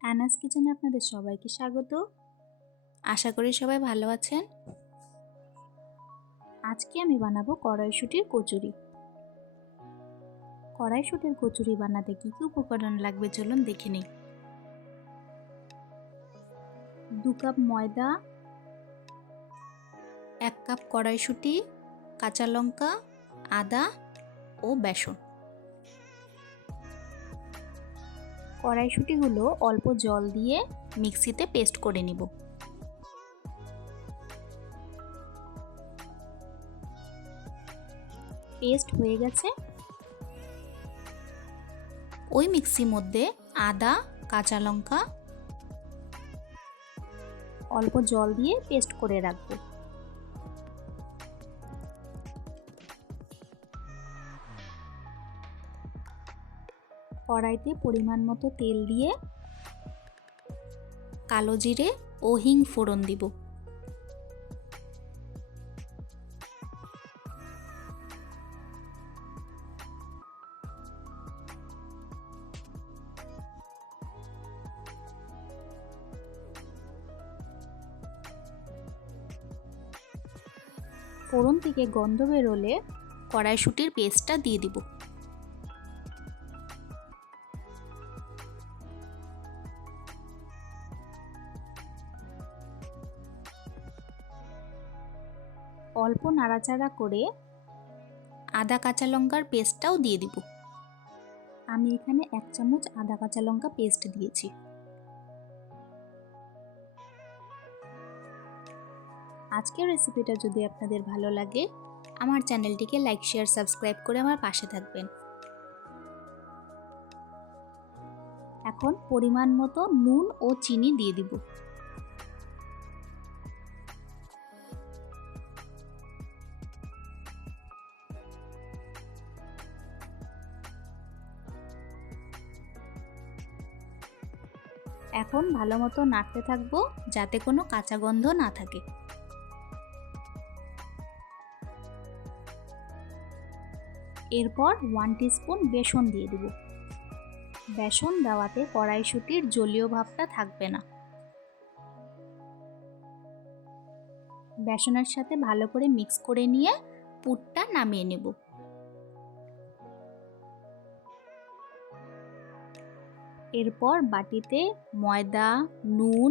অ্যানাস কিচেনে আপনাদের সবাইকে স্বাগত। আশা করি সবাই ভালো আছেন। আজকে আমি বানাবো কড়াইশুটির কচুরি। কড়াইশুটির কচুরি বানাতে কী কী উপকরণ লাগবে চলুন দেখে নিই। দু কাপ ময়দা, এক কাপ কড়াইশুঁটি, কাঁচা লঙ্কা, আদা ও বেসন। কড়াইশুটিগুলো অল্প জল দিয়ে মিক্সিতে পেস্ট করে নিব। পেস্ট হয়ে গেছে। ওই মিক্সির মধ্যে আদা, কাঁচা লঙ্কা অল্প জল দিয়ে পেস্ট করে রাখব। কড়াইতে পরিমাণ মতো তেল দিয়ে কালো জিরে ও হিং ফোড়ন দিব। ফোড়ন থেকে গন্ধ বেরোলে কড়াইশুটির পেস্টটা দিয়ে দিব। অল্প নাড়াচাড়া করে আদা কাঁচা লঙ্কার পেস্টটাও দিয়ে দিব। আমি এখানে এক চামচ আদা কাঁচা লঙ্কা পেস্ট দিয়েছি। আজকের রেসিপিটা যদি আপনাদের ভালো লাগে, আমার চ্যানেলটিকে লাইক, শেয়ার, সাবস্ক্রাইব করে আমার পাশে থাকবেন। এখন পরিমাণ মতো নুন ও চিনি দিয়ে দিব। এখন ভালো মতো নাড়তে থাকব যাতে কোনো কাঁচা গন্ধ না থাকে। এরপর ওয়ান স্পুন বেসন দিয়ে দেব। বেসন দেওয়াতে কড়াইশুটির জলীয় ভাবটা থাকবে না। বেসনের সাথে ভালো করে মিক্স করে নিয়ে পুরটা নামিয়ে নেব। এরপর বাটিতে ময়দা, নুন,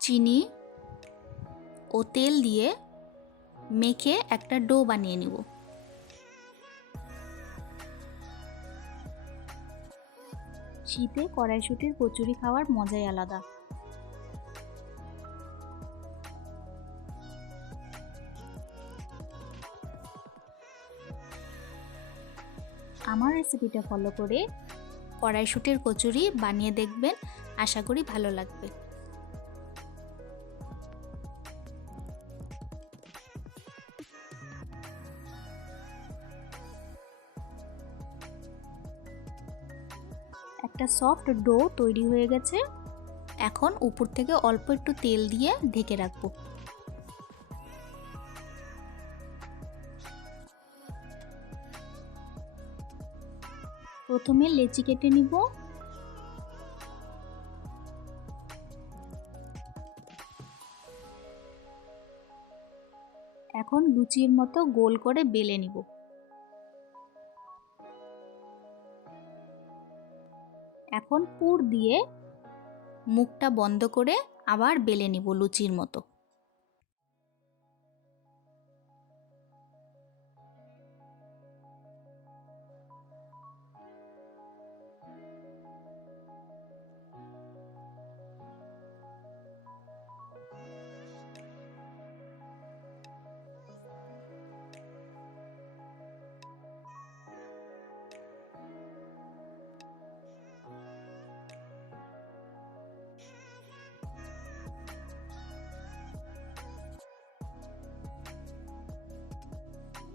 চিনি ও তেল দিয়ে মেখে একটা ডো বানিয়ে নিব। শীতে কড়াইশুটির কচুরি খাওয়ার মজাই আলাদা। আমার রেসিপিটা ফলো করে কড়াইশুটির কচুরি বানিয়ে দেখবেন। আশা করি ভালো লাগবে। একটা সফট ডো তৈরি হয়ে গেছে। এখন উপর থেকে অল্প একটু তেল দিয়ে ঢেকে রাখব। প্রথমে লেচি কেটে নিব। এখন লুচির মতো গোল করে বেলে নিব। এখন পুর দিয়ে মুখটা বন্ধ করে আবার বেলে নিব লুচির মতো।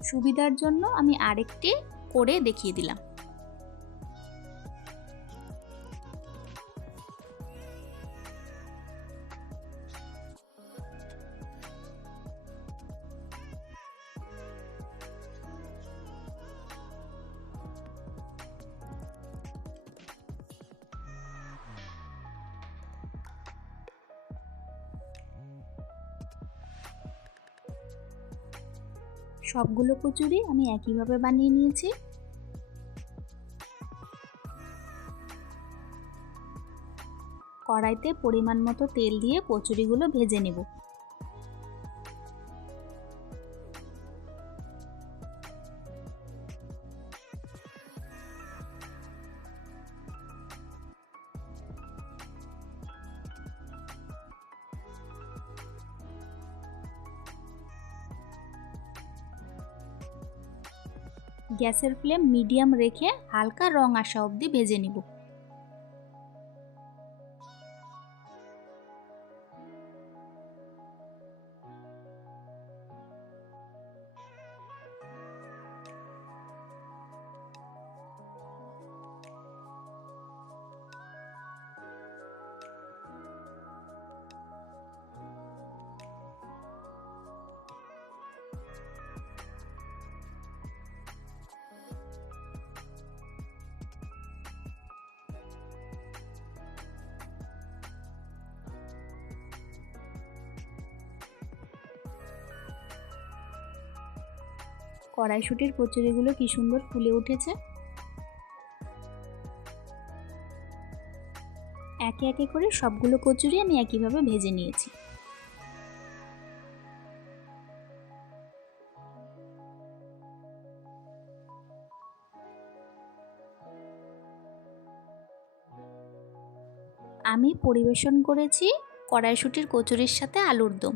সুবিধার জন্য আমি আরেকটি করে দেখিয়ে দিলাম। সবগুলো কচুরি আমি একইভাবে বানিয়ে নিয়েছি। কড়াইতে পরিমাণ মতো তেল দিয়ে কচুরিগুলো ভেজে নেব। গ্যাসের ফ্লেম মিডিয়াম রেখে হালকা রং আসা অবধি ভেজে নিব। কড়াইশুটির কচুরিগুলো কি সুন্দর ফুলে উঠেছে। একে একে করে সবগুলো কচুরি আমি একইভাবে ভেজে নিয়েছি। আমি পরিবেশন করেছি কড়াইশুটির কচুরির সাথে আলুর দম।